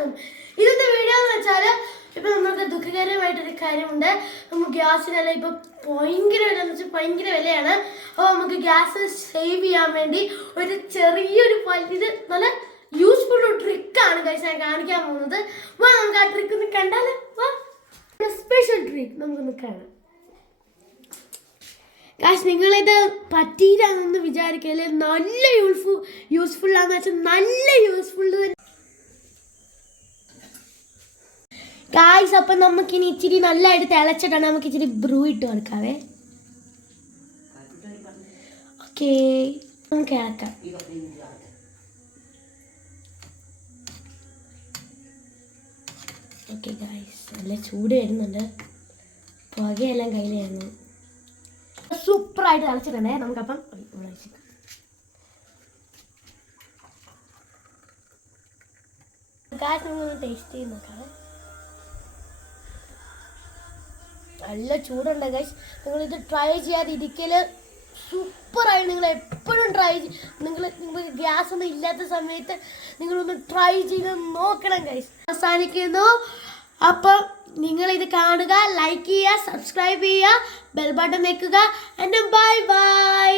സ്വാഗതം. ഇന്നത്തെ വീഡിയോ എന്ന് വെച്ചാൽ ഇപ്പം നമുക്ക് ദുഃഖകരമായിട്ടൊരു കാര്യമുണ്ട്. നമുക്ക് ഗ്യാസിനെല്ലാം ഇപ്പം ഭയങ്കര വിലയാണ്. അപ്പോൾ നമുക്ക് ഗ്യാസ് സേവ് ചെയ്യാൻ വേണ്ടി ഒരു ചെറിയൊരു ഇത് നല്ല യൂസ്ഫുൾ ട്രിക്കാണ് ഗൈസ് ഞാൻ കാണിക്കാൻ പോകുന്നത്. നമുക്ക് ആ ട്രിക്ക് ഒന്ന് കണ്ടാലോ? സ്പെഷ്യൽ ട്രിക്ക് നമുക്കൊന്ന് കാണാം. ഗൈസ് നിങ്ങളിത് പറ്റിയില്ലാന്നൊന്ന് വിചാരിക്കല്. നല്ല യൂസ്ഫുൾ ആണെന്ന് വെച്ചാൽ നല്ല യൂസ്ഫുൾ ഗൈസ്. അപ്പം നമുക്കിനി ഇച്ചിരി നല്ലതായിട്ട് തിളച്ചിട്ടാണ് നമുക്ക് ഇച്ചിരി ബ്രൂ ഇട്ട് കൊടുക്കാവേ. ഓക്കേ, നമുക്ക് ഇളക്കാം. ഓക്കെ ഗൈസ്, നല്ല ചൂട് വരുന്നുണ്ട്, പുകയെല്ലാം കയ്യിലായിരുന്നു. സൂപ്പറായിട്ട് തിളച്ചിട്ടുണ്ടേ. നമുക്കപ്പം ഗൈസ് നമ്മളൊന്ന് ടേസ്റ്റ് ചെയ്ത് നോക്കാം. നല്ല ചൂടുണ്ട് ഗൈസ്. നിങ്ങളിത് ട്രൈ ചെയ്യാതെ ഇരിക്കൽ സൂപ്പറായി. നിങ്ങൾ എപ്പോഴും ട്രൈ നിങ്ങൾ ഗ്യാസ് ഒന്നും ഇല്ലാത്ത സമയത്ത് നിങ്ങളൊന്ന് ട്രൈ ചെയ്ത് നോക്കണം ഗൈസ്. അവസാനിക്കുന്നു. അപ്പം നിങ്ങളിത് കാണുക, ലൈക്ക് ചെയ്യുക, സബ്സ്ക്രൈബ് ചെയ്യുക, ബെൽ ബട്ടൺ വെക്കുക. Bye bye.